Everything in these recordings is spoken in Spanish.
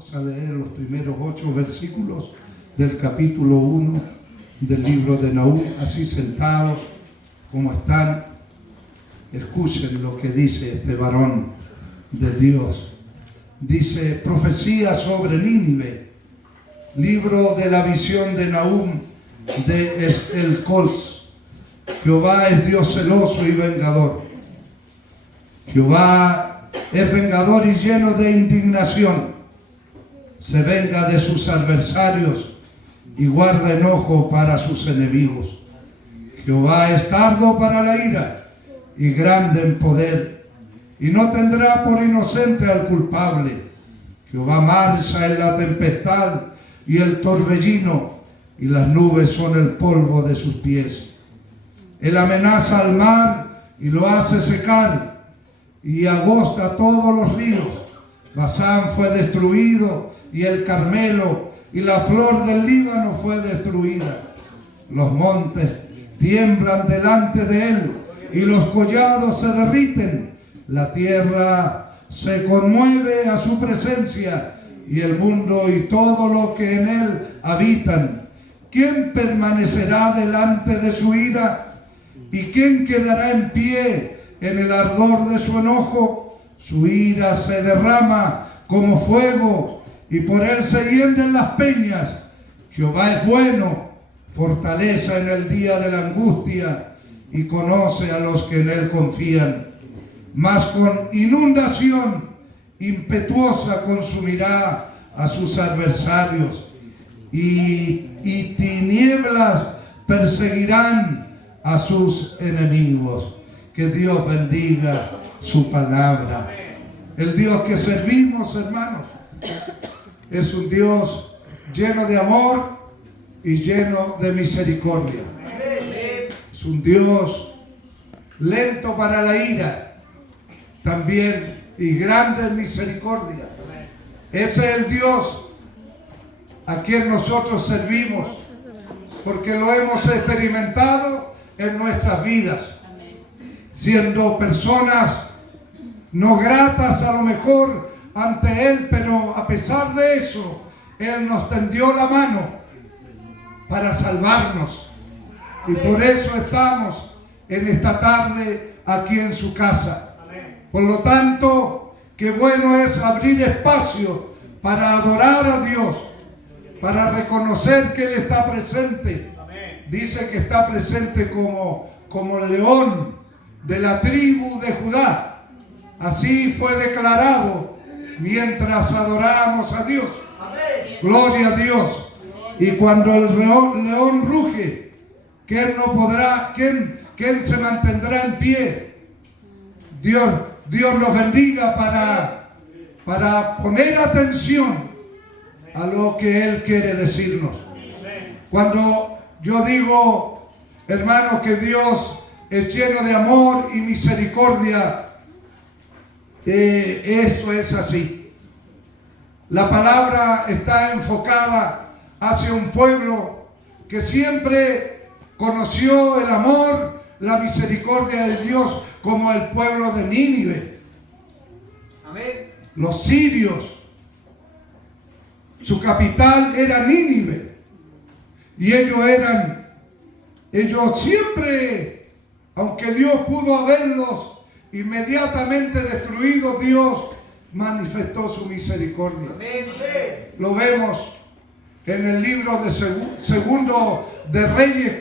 Vamos a leer los primeros 8 versículos del capítulo 1 del libro de Nahum. Así sentados como están, escuchen lo que dice este varón de Dios. Dice: profecía sobre Nínive, libro de la visión de Nahum de el Cols. Jehová es Dios celoso y vengador. Jehová es vengador y lleno de indignación. Se venga de sus adversarios y guarda enojo para sus enemigos. Jehová es tardo para la ira y grande en poder, y no tendrá por inocente al culpable. Jehová marcha en la tempestad y el torbellino, y las nubes son el polvo de sus pies. Él amenaza al mar y lo hace secar, y agosta todos los ríos. Basán fue destruido, y el Carmelo y la flor del Líbano fue destruida. Los montes tiemblan delante de él, y los collados se derriten. La tierra se conmueve a su presencia, y el mundo y todo lo que en él habitan. ¿Quién permanecerá delante de su ira? ¿Y quién quedará en pie en el ardor de su enojo? Su ira se derrama como fuego, y por él se hienden las peñas. Jehová es bueno, fortaleza en el día de la angustia, y conoce a los que en él confían. Mas con inundación impetuosa consumirá a sus adversarios, y tinieblas perseguirán a sus enemigos. Que Dios bendiga su palabra. El Dios que servimos, hermanos, es un Dios lleno de amor y lleno de misericordia. Es un Dios lento para la ira, también, y grande en misericordia. Ese es el Dios a quien nosotros servimos, porque lo hemos experimentado en nuestras vidas, siendo personas no gratas a lo mejor ante Él, pero a pesar de eso, Él nos tendió la mano para salvarnos. Y por eso estamos en esta tarde aquí en su casa. Por lo tanto, qué bueno es abrir espacio para adorar a Dios, para reconocer que Él está presente. Dice que está presente como el león de la tribu de Judá. Así fue declarado mientras adorábamos a Dios. Gloria a Dios. Y cuando el león ruge, ¿quién no podrá? ¿Quién se mantendrá en pie? Dios nos bendiga para poner atención a lo que Él quiere decirnos. Cuando yo digo, hermano, que Dios es lleno de amor y misericordia, eso es así. La palabra está enfocada hacia un pueblo que siempre conoció el amor, la misericordia de Dios, como el pueblo de Nínive. Amén. Los sirios, su capital era Nínive, y ellos siempre, aunque Dios pudo haberlos inmediatamente destruido, Dios manifestó su misericordia. Amén. Lo vemos en el libro de Segundo de Reyes,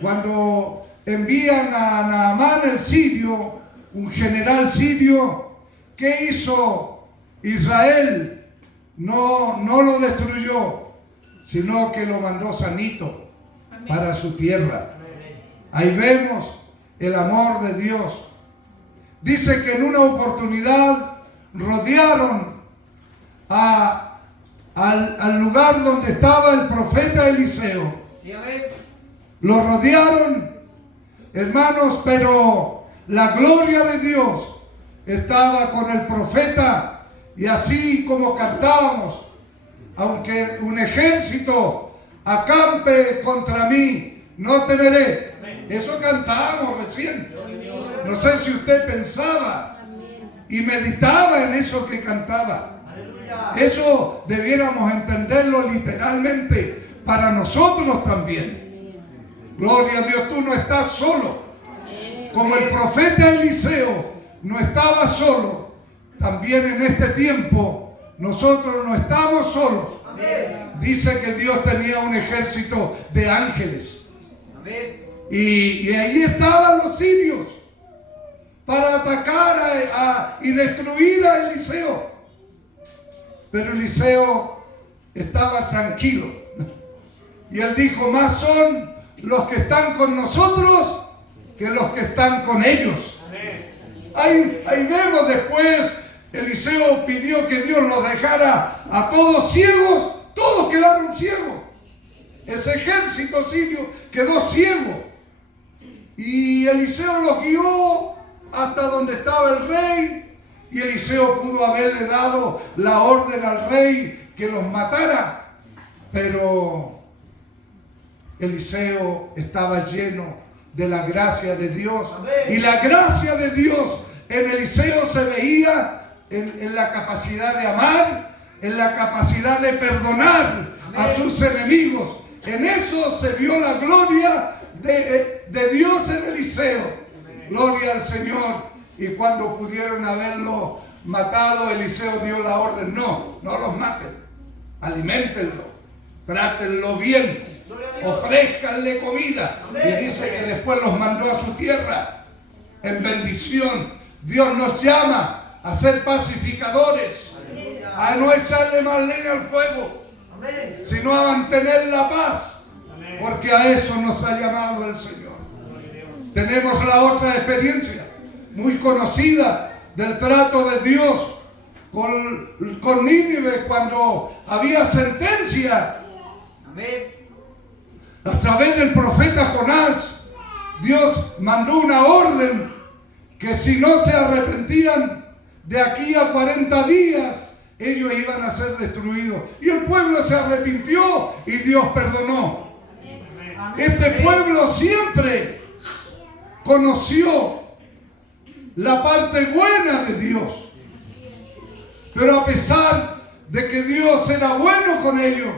cuando envían a Naamán el sirio, un general sirio. ¿Qué hizo Israel? No lo destruyó, sino que lo mandó sanito para su tierra. Ahí vemos el amor de Dios. Dice que en una oportunidad rodearon al lugar donde estaba el profeta Eliseo. Lo rodearon, hermanos, pero la gloria de Dios estaba con el profeta, y así como cantábamos, aunque un ejército acampe contra mí, no temeré. Eso cantábamos recién. No sé si usted pensaba y meditaba en eso que cantaba. Eso debiéramos entenderlo literalmente para nosotros también. Gloria a Dios, tú no estás solo. Como el profeta Eliseo no estaba solo, también en este tiempo nosotros no estamos solos. Dice que Dios tenía un ejército de ángeles. Y ahí estaban los sirios para atacar y destruir a Eliseo. Pero Eliseo estaba tranquilo. Y él dijo, más son los que están con nosotros que los que están con ellos. Ahí vemos después, Eliseo pidió que Dios los dejara a todos ciegos. Todos quedaron ciegos. Ese ejército sirio quedó ciego. Y Eliseo los guió hasta donde estaba el rey. Y Eliseo pudo haberle dado la orden al rey que los matara. Pero Eliseo estaba lleno de la gracia de Dios. Y la gracia de Dios en Eliseo se veía en la capacidad de amar, en la capacidad de perdonar a sus enemigos. En eso se vio la gloria de Dios en Eliseo. Gloria al Señor. Y cuando pudieron haberlo matado, Eliseo dio la orden, no los maten, aliméntenlo, trátenlo bien, ofrézcanle comida. Y dice que después los mandó a su tierra en bendición. Dios nos llama a ser pacificadores, a no echarle más leña al fuego, sino a mantener la paz, porque a eso nos ha llamado el Señor. Tenemos la otra experiencia muy conocida del trato de Dios con Nínive cuando había sentencia. A través del profeta Jonás, Dios mandó una orden que si no se arrepentían de aquí a 40 días, ellos iban a ser destruidos. Y el pueblo se arrepintió y Dios perdonó. Este pueblo siempre conoció la parte buena de Dios. Pero a pesar de que Dios era bueno con ellos,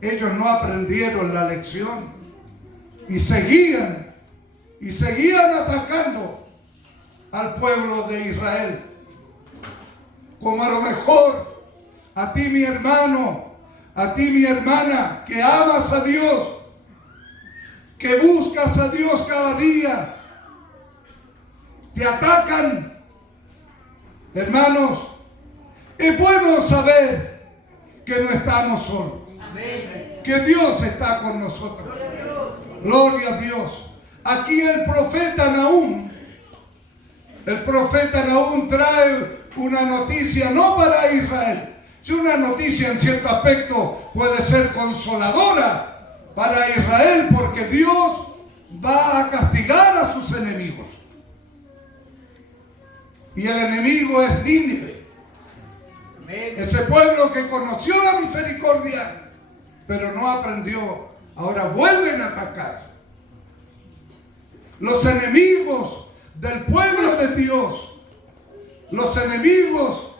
ellos no aprendieron la lección y seguían atacando al pueblo de Israel. Como a lo mejor a ti, mi hermano, a ti, mi hermana, que amas a Dios, que buscas a Dios cada día, te atacan. Hermanos, es bueno saber que no estamos solos. Amén. Que Dios está con nosotros. Gloria a Dios. Aquí el profeta Nahum trae una noticia no para Israel. Si una noticia en cierto aspecto puede ser consoladora para Israel, porque Dios va a castigar a sus enemigos. Y el enemigo es Nínive. Ese pueblo que conoció la misericordia, pero no aprendió. Ahora vuelven a atacar. Los enemigos del pueblo de Dios, los enemigos,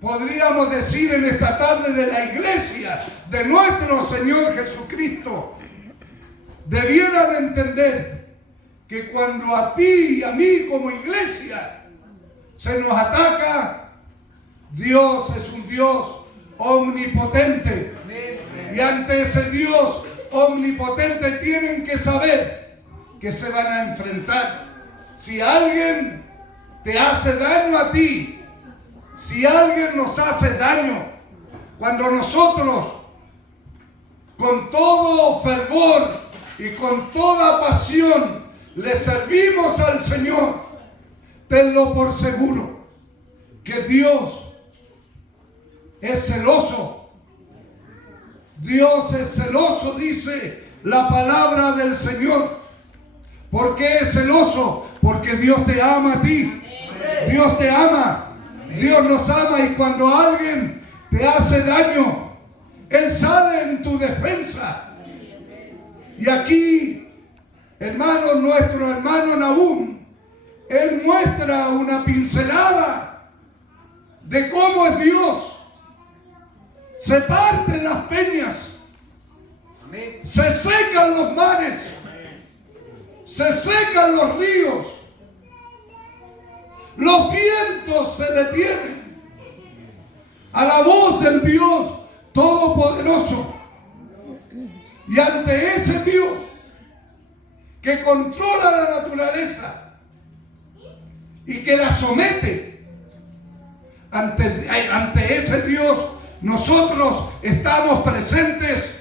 podríamos decir en esta tarde, de la iglesia, de nuestro Señor Jesucristo, debieran entender que cuando a ti y a mí como iglesia se nos ataca, Dios es un Dios omnipotente. Y ante ese Dios omnipotente tienen que saber que se van a enfrentar. Si alguien te hace daño a ti, si alguien nos hace daño, cuando nosotros con todo fervor y con toda pasión le servimos al Señor, tenlo por seguro que Dios es celoso. Dios es celoso, dice la palabra del Señor. ¿Por qué es celoso? Porque Dios te ama a ti. Dios te ama. Dios nos ama, y cuando alguien te hace daño, Él sale en tu defensa. Y aquí, hermano, nuestro hermano Nahum, él muestra una pincelada de cómo es Dios. se parten las peñas, se secan los mares, se secan los ríos, los vientos se detienen a la voz del Dios Todopoderoso. Y ante ese Dios que controla la naturaleza y que la somete, ante ese Dios nosotros estamos presentes,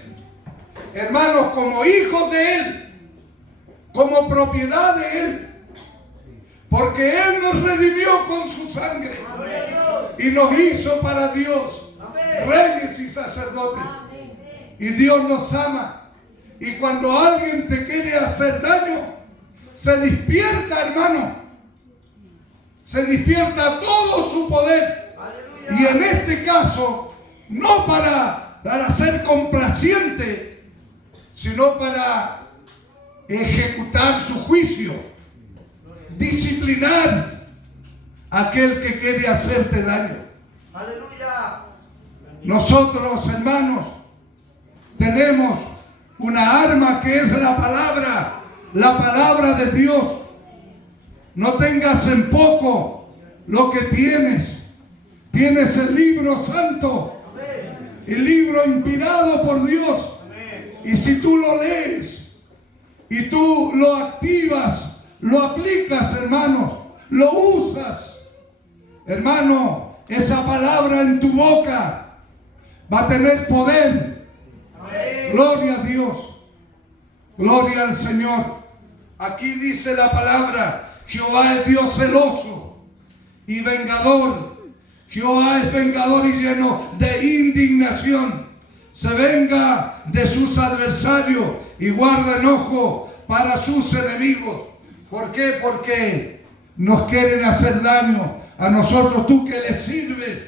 hermanos, como hijos de Él, como propiedad de Él, porque Él nos redimió con su sangre y nos hizo para Dios reyes y sacerdotes. Y Dios nos ama. Y cuando alguien te quiere hacer daño, se despierta, hermano. Se despierta todo su poder. Y en este caso, no para ser complaciente, sino para ejecutar su juicio, disciplinar a aquel que quiere hacerte daño. Aleluya. Nosotros, hermanos, tenemos una arma que es la palabra de Dios. No tengas en poco lo que tienes. Tienes el libro santo, el libro inspirado por Dios. Y si tú lo lees y tú lo activas, lo aplicas, hermano, lo usas, hermano, esa palabra en tu boca va a tener poder. Gloria a Dios, gloria al Señor. Aquí dice la palabra: Jehová es Dios celoso y vengador. Jehová es vengador y lleno de indignación. Se venga de sus adversarios y guarda enojo para sus enemigos. ¿Por qué? Porque nos quieren hacer daño a nosotros. Tú que le sirves,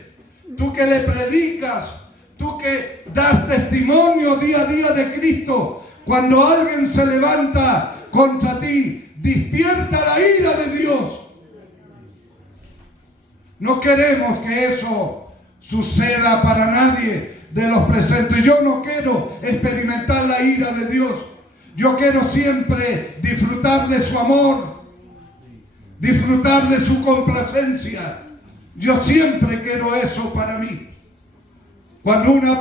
tú que le predicas, tú que das testimonio día a día de Cristo. Cuando alguien se levanta contra ti, despierta la ira de Dios. No queremos que eso suceda para nadie de los presentes. Yo no quiero experimentar la ira de Dios. Yo quiero siempre disfrutar de su amor, disfrutar de su complacencia. Yo siempre quiero eso para mí. Cuando una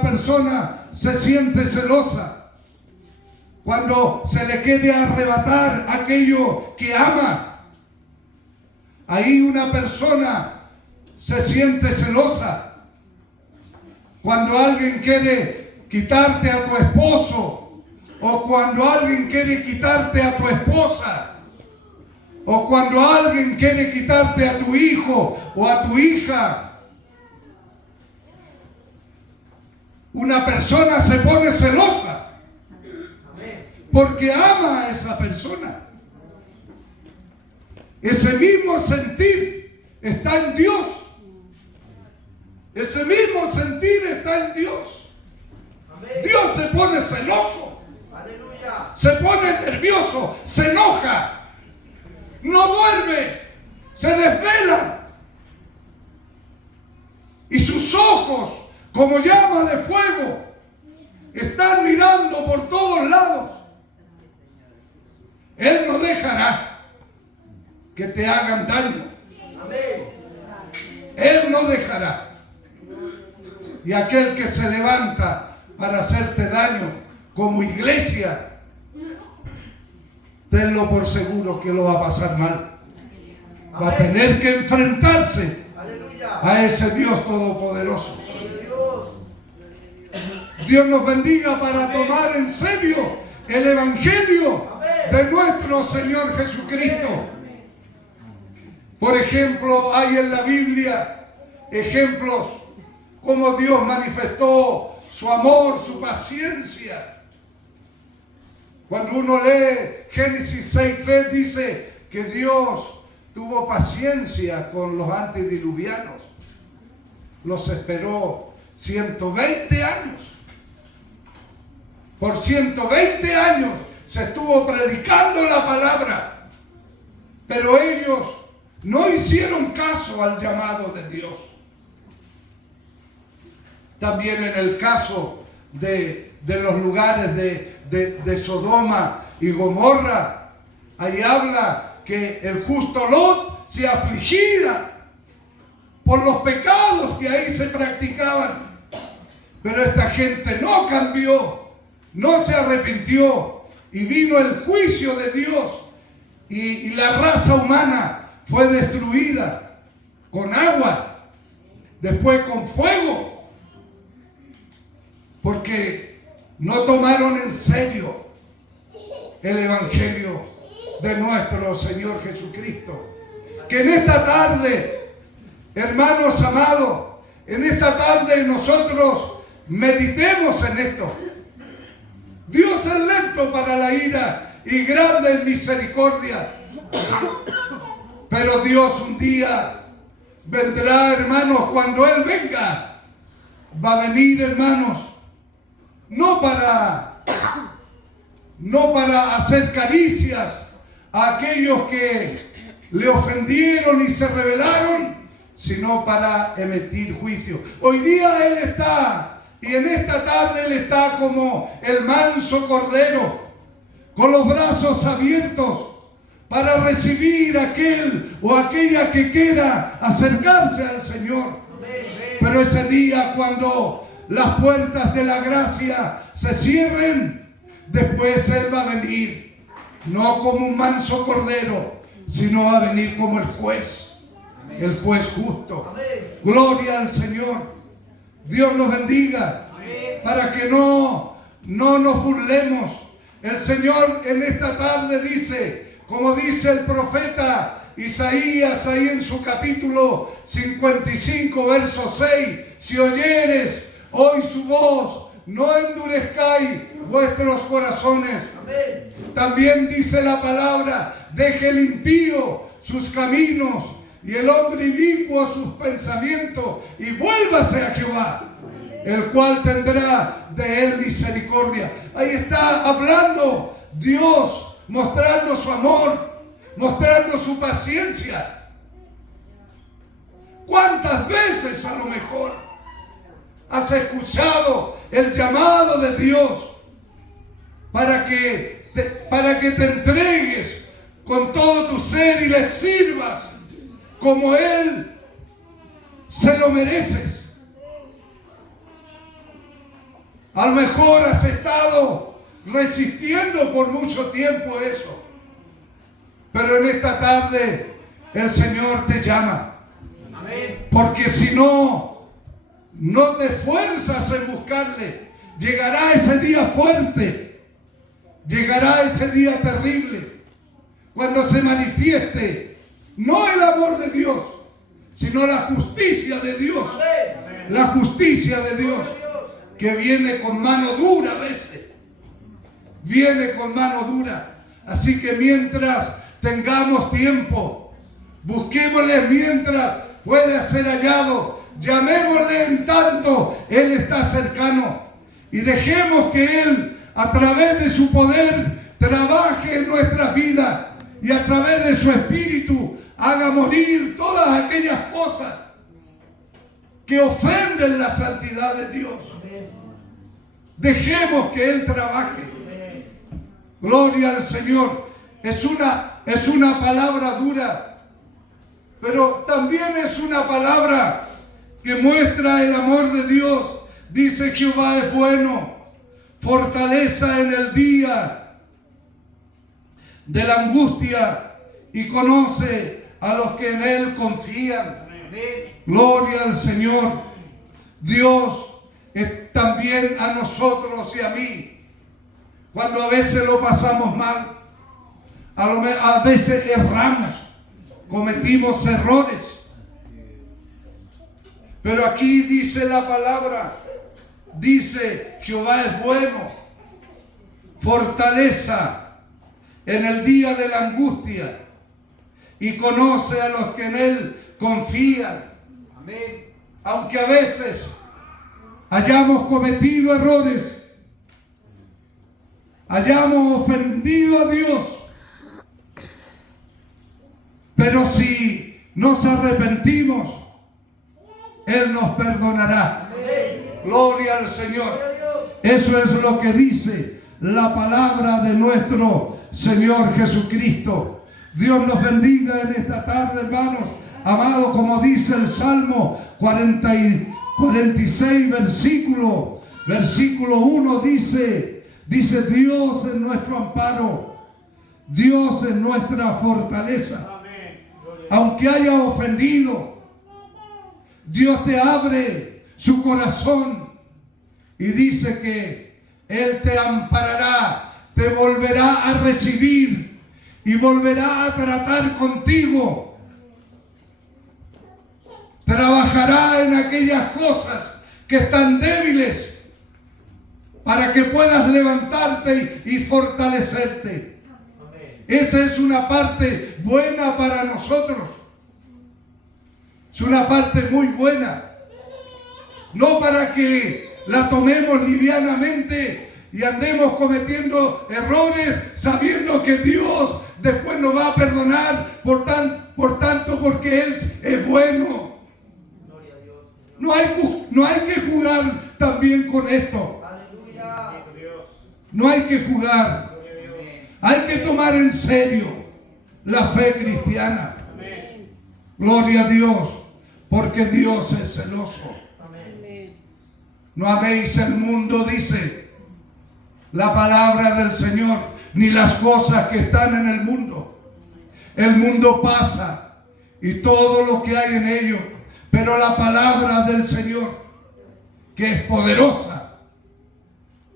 persona se siente celosa, cuando se le quiere arrebatar aquello que ama, ahí una persona se siente celosa. Cuando alguien quiere quitarte a tu esposo, o cuando alguien quiere quitarte a tu esposa, o cuando alguien quiere quitarte a tu hijo o a tu hija, una persona se pone celosa porque ama a esa persona. Ese mismo sentir está en Dios. Ese mismo sentir está en Dios. Dios se pone celoso. Se pone nervioso. Se enoja. No duerme. Se desvela. Y sus ojos, como llama de fuego, están mirando por todos lados. Él no dejará que te hagan daño. Él no dejará. Y aquel que se levanta para hacerte daño como iglesia, tenlo por seguro que lo va a pasar mal. Va a tener que enfrentarse a ese Dios todopoderoso. Dios nos bendiga para tomar en serio el evangelio de nuestro Señor Jesucristo. Por ejemplo, hay en la Biblia ejemplos como Dios manifestó su amor, su paciencia. Cuando uno lee Génesis 6:3, dice que Dios tuvo paciencia con los antediluvianos. Los esperó 120 años. Por 120 años se estuvo predicando la palabra, pero ellos no hicieron caso al llamado de Dios. También en el caso de los lugares de Sodoma y Gomorra, ahí habla que el justo Lot se afligía por los pecados que ahí se practicaban. Pero esta gente no cambió, no se arrepintió, y vino el juicio de Dios, y la raza humana fue destruida con agua, después con fuego, porque no tomaron en serio el evangelio de nuestro Señor Jesucristo. Que en esta tarde, hermanos amados, en esta tarde nosotros meditemos en esto. Dios es lento para la ira y grande en misericordia. Pero Dios un día vendrá, hermanos. Cuando Él venga, va a venir, hermanos, no para hacer caricias a aquellos que le ofendieron y se rebelaron, sino para emitir juicio. Hoy día Él está, y en esta tarde Él está como el manso cordero, con los brazos abiertos para recibir aquel o aquella que quiera acercarse al Señor. Pero ese día, cuando las puertas de la gracia se cierren, después Él va a venir, no como un manso cordero, sino va a venir como el juez justo. Gloria al Señor. Dios nos bendiga. Para que no nos burlemos. El Señor en esta tarde dice, como dice el profeta Isaías ahí en su capítulo 55, verso 6, si oyeres hoy su voz, no endurezcáis vuestros corazones. También dice la palabra, deje el impío sus caminos y el hombre inicuo sus pensamientos, y vuélvase a Jehová, el cual tendrá de él misericordia. Ahí está hablando Dios, mostrando su amor, mostrando su paciencia. ¿Cuántas veces a lo mejor has escuchado el llamado de Dios para que te entregues con todo tu ser y le sirvas como Él se lo mereces? A lo mejor has estado resistiendo por mucho tiempo eso, pero en esta tarde el Señor te llama. Porque si no te esfuerzas en buscarle, llegará ese día fuerte, llegará ese día terrible, cuando se manifieste no el amor de Dios, sino la justicia de Dios. La justicia de Dios, que viene con mano dura a veces. Viene con mano dura. Así que mientras tengamos tiempo, busquémosle mientras puede ser hallado. Llamémosle en tanto Él está cercano. Y dejemos que Él, a través de su poder, trabaje en nuestras vidas. Y a través de su Espíritu haga morir todas aquellas cosas que ofenden la santidad de Dios. Dejemos que Él trabaje. Gloria al Señor. Es una palabra dura, pero también es una palabra que muestra el amor de Dios. Dice: Jehová es bueno, fortaleza en el día de la angustia, y conoce a los que en Él confían. Gloria al Señor. Dios también a nosotros y a mí, cuando a veces lo pasamos mal, a veces erramos, cometimos errores, pero aquí dice la palabra, dice: Jehová es bueno, fortaleza en el día de la angustia, y conoce a los que en Él confían. Amén. Aunque a veces hayamos cometido errores, hayamos ofendido a Dios, pero si nos arrepentimos, Él nos perdonará. Amén. Gloria al Señor. Eso es lo que dice la palabra de nuestro Señor Jesucristo. Dios nos bendiga en esta tarde, hermanos. Amado, como dice el Salmo 46, versículo 1, dice Dios es nuestro amparo, Dios es nuestra fortaleza. Aunque haya ofendido, Dios te abre su corazón y dice que Él te amparará, te volverá a recibir y volverá a tratar contigo. Trabajará en aquellas cosas que están débiles para que puedas levantarte y fortalecerte. Esa es una parte buena para nosotros. Es una parte muy buena. No para que la tomemos livianamente y andemos cometiendo errores sabiendo que Dios después nos va a perdonar por tanto porque Él es bueno. No hay que jugar también con esto. No hay que jugar. Hay que tomar en serio la fe cristiana. Gloria a Dios, porque Dios es celoso. No améis el mundo, dice la palabra del Señor, ni las cosas que están en el mundo. El mundo pasa y todo lo que hay en ello, pero la palabra del Señor, que es poderosa,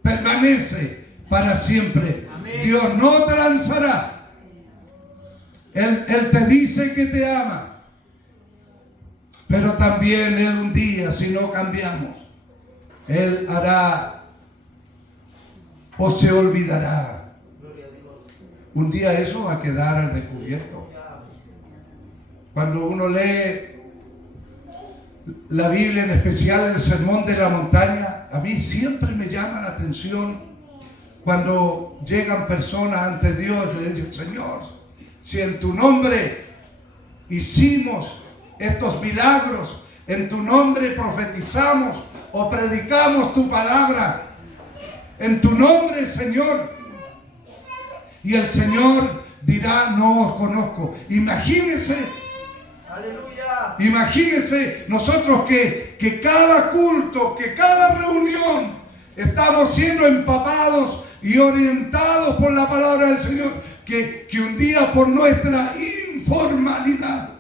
permanece para siempre. Amén. Dios no transará. Él te dice que te ama, pero también Él un día, si no cambiamos, Él hará o se olvidará. Un día eso va a quedar al descubierto. Cuando uno lee la Biblia, en especial el Sermón de la Montaña, a mí siempre me llama la atención cuando llegan personas ante Dios y le dicen: Señor, si en tu nombre hicimos estos milagros, en tu nombre profetizamos o predicamos tu palabra, en tu nombre, Señor. Y el Señor dirá: no os conozco. Imagínense. Aleluya. Imagínense nosotros que cada culto, que cada reunión estamos siendo empapados y orientados por la palabra del Señor, que un día por nuestra informalidad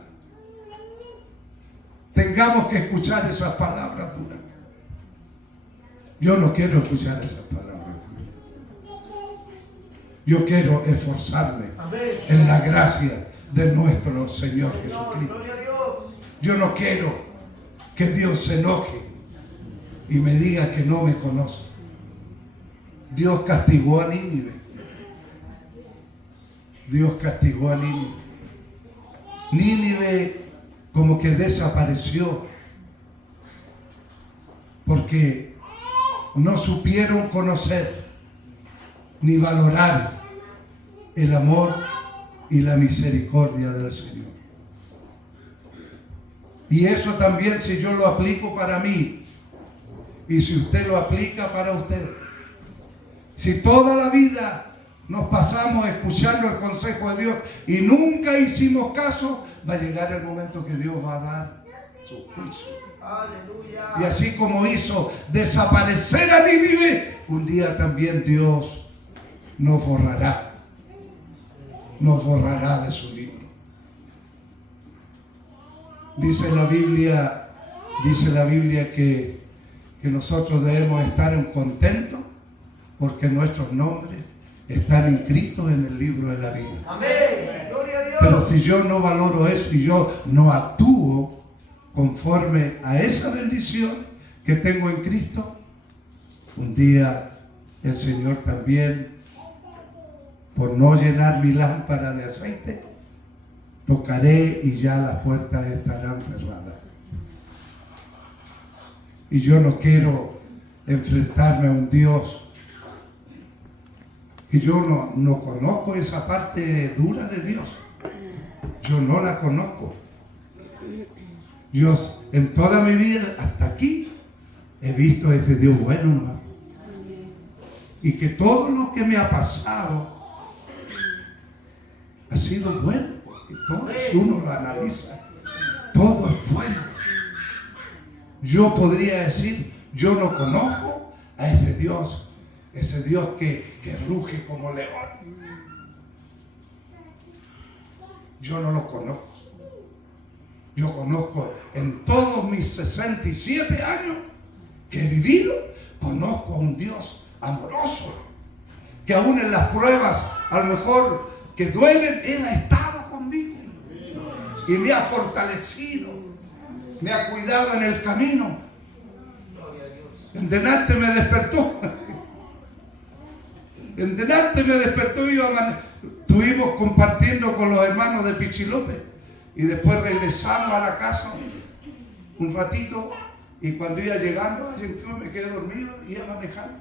tengamos que escuchar esas palabras duras. Yo no quiero escuchar esas palabras duras. Yo quiero esforzarme en la gracia de nuestro Señor Jesucristo. Yo no quiero que Dios se enoje y me diga que no me conoce. Dios castigó a Nínive. Dios castigó a Nínive. Nínive como que desapareció porque no supieron conocer ni valorar el amor y la misericordia del Señor. Y eso también, si yo lo aplico para mí y si usted lo aplica para usted, si toda la vida nos pasamos escuchando el consejo de Dios y nunca hicimos caso, va a llegar el momento que Dios va a dar su juicio. Aleluya. Y así como hizo desaparecer a Nínive, un día también Dios nos borrará de su libro. Dice la Biblia que nosotros debemos estar contentos porque nuestros nombres están inscritos en el libro de la vida. Amén. Gloria a Dios. Pero si yo no valoro eso y yo no actúo conforme a esa bendición que tengo en Cristo, un día el Señor también, por no llenar mi lámpara de aceite, tocaré y ya las puertas estarán cerradas. Y yo no quiero enfrentarme a un Dios que yo no conozco esa parte dura de Dios. Yo no la conozco. Dios, en toda mi vida, hasta aquí, he visto a ese Dios bueno, hermano. Y que todo lo que me ha pasado ha sido bueno. Y todo, si uno lo analiza, todo es bueno. Yo podría decir, yo no conozco a ese Dios que ruge como león. Yo no lo conozco. Yo conozco en todos mis 67 años que he vivido, conozco a un Dios amoroso, que aún en las pruebas, a lo mejor que duelen, Él ha estado conmigo y me ha fortalecido, me ha cuidado en el camino. En delante me despertó. En delante me despertó. Estuvimos compartiendo con los hermanos de Pichilópez y después regresamos a la casa un ratito, y cuando iba llegando me quedé dormido y iba manejando.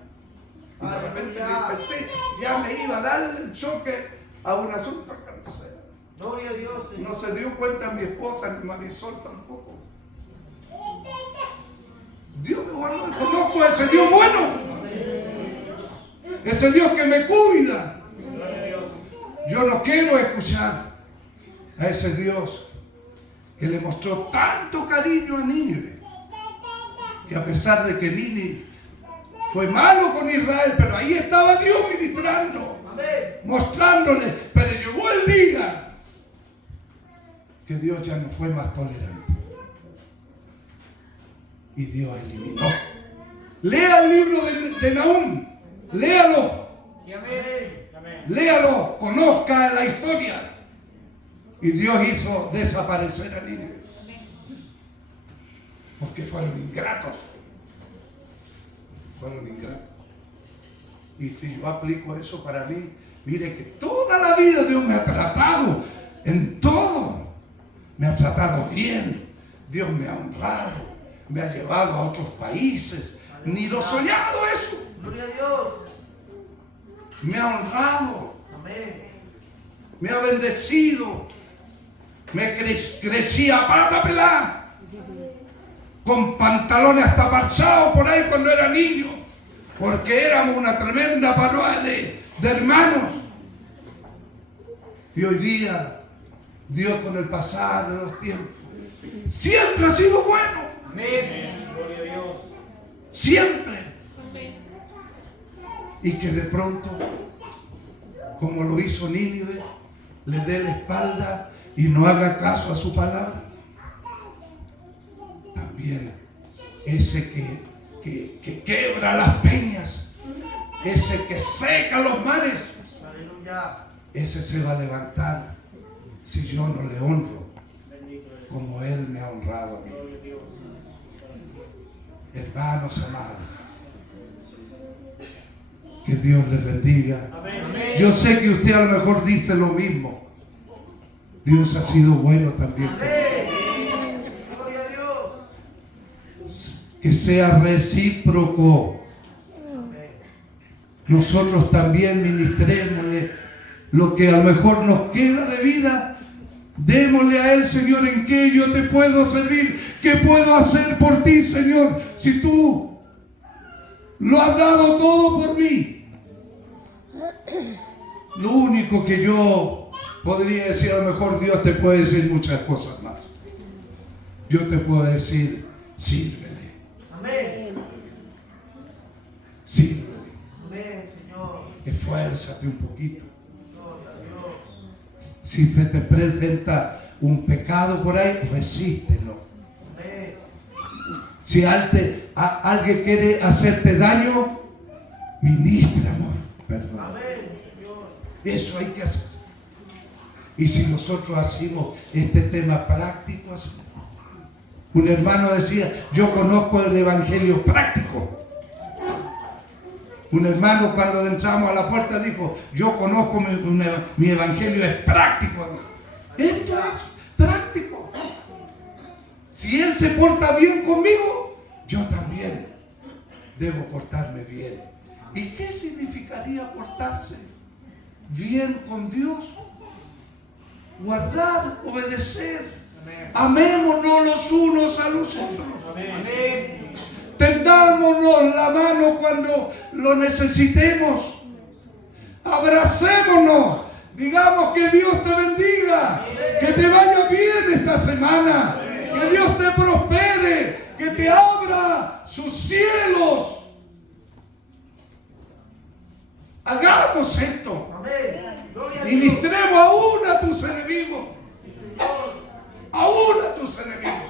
Y de repente me desperté, ya me iba a dar el choque a un asunto cansado. Gloria a Dios, Señor. No se dio cuenta mi esposa ni Marisol tampoco. Dios me guardó. Conozco a ese Dios bueno, ese Dios que me cuida. Yo no quiero escuchar a ese Dios que le mostró tanto cariño a Nínive, que a pesar de que Nínive fue malo con Israel, pero ahí estaba Dios ministrando, mostrándole. Pero llegó el día que Dios ya no fue más tolerante y Dios eliminó. Lea el libro de Nahum, léalo. Sí, amén. Léalo, conozca la historia. Y Dios hizo desaparecer a Nínive porque fueron ingratos. Fueron ingratos. Y si yo aplico eso para mí, mire que toda la vida Dios me ha tratado en todo. Me ha tratado bien. Dios me ha honrado. Me ha llevado a otros países. Ni lo soñado eso. Gloria a Dios. Me ha honrado. Amén. Me ha bendecido. Me crecí a pata pelada, con pantalones hasta parchados por ahí cuando era niño, porque éramos una tremenda parodia de hermanos. Y hoy día, Dios, con el pasar de los tiempos, siempre ha sido bueno. Amén. Gloria a Dios. Siempre. Y que de pronto, como lo hizo Nínive, le dé la espalda y no haga caso a su palabra. También ese que quebra las peñas, ese que seca los mares, Aleluya. ese se va a levantar si yo no le honro como Él me ha honrado a mí. Hermanos amados, que Dios les bendiga. Amén. Yo sé que usted a lo mejor dice lo mismo. Dios ha sido bueno también. Amén. Gloria a Dios. Que sea recíproco. Nosotros también ministrémosle lo que a lo mejor nos queda de vida. Démosle a Él, Señor, en qué yo te puedo servir. ¿Qué puedo hacer por ti, Señor? Si tú lo has dado todo por mí. Lo único que yo podría decir, a lo mejor Dios te puede decir muchas cosas más. Yo te puedo decir, sírvele. Amén. Sírvele. Amén, Señor. Esfuérzate un poquito. Gloria a Dios. Si se te presenta un pecado por ahí, resístelo. Amén. Si alguien quiere hacerte daño, ministra, amor. Perdón. Amén, Señor. Eso hay que hacer. Y si nosotros hacemos este tema práctico así. Un hermano decía, yo conozco el evangelio práctico. Un hermano cuando entramos a la puerta dijo, yo conozco mi evangelio es práctico. Esto es práctico. Si Él se porta bien conmigo, yo también debo portarme bien. ¿Y qué significaría portarse bien con Dios? Guardar, obedecer. Amémonos los unos a los otros. Amén. Tendámonos la mano cuando lo necesitemos. Abracémonos. Digamos que Dios te bendiga. Que te vaya bien esta semana. Que Dios te prospere. Que te abra sus cielos. Hagamos esto. Amén. Gloria a Dios. Ministremos aún a tus enemigos. Aún a tus enemigos.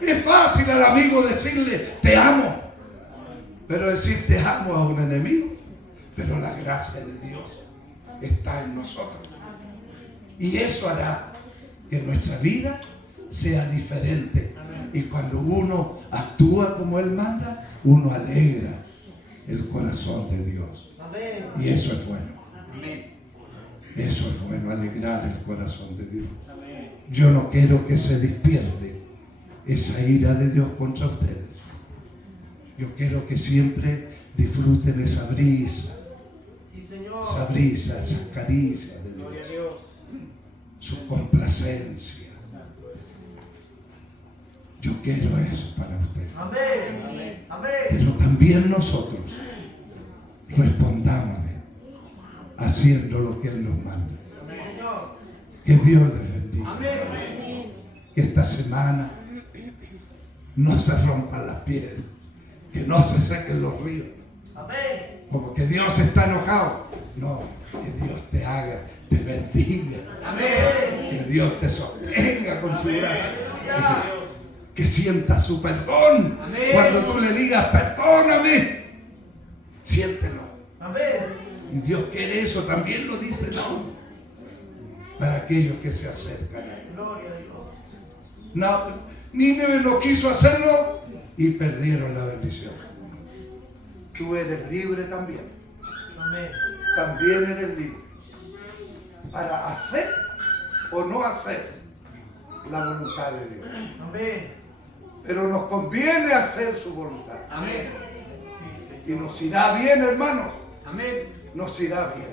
Es fácil al amigo decirle te amo. Pero decir te amo a un enemigo. Pero la gracia de Dios está en nosotros. Y eso hará que nuestra vida sea diferente. Y cuando uno actúa como Él manda, uno alegra el corazón de Dios. Amén. Y eso es bueno. Eso es bueno, alegrar el corazón de Dios. Yo no quiero que se despierte esa ira de Dios contra ustedes. Yo quiero que siempre disfruten esa brisa, Sí, Señor. esa brisa, esa caricia de Dios, Gloria a Dios. su complacencia. Yo quiero eso para ustedes. Amén. Amén. Pero también nosotros respondámosle haciendo lo que Él nos manda. Amén, Señor. Que Dios les bendiga. Amén. Que esta semana no se rompan las piedras, que no se sequen los ríos, Amén. como que Dios está enojado. No, que Dios te haga, te bendiga, Amén. que Dios te sostenga con su gracia, Aleluya. que sientas su perdón. Amén. Cuando tú le digas perdóname, siéntelo. Amén. Y Dios quiere eso, también lo dice, no, para aquellos que se acercan a Él. Gloria a Dios. No, Nínive no quiso hacerlo y perdieron la bendición. Tú eres libre también. Amén. También eres libre para hacer o no hacer la voluntad de Dios. Amén. Pero nos conviene hacer su voluntad. Amén. Y nos irá bien, hermanos. Amén. Nos irá bien.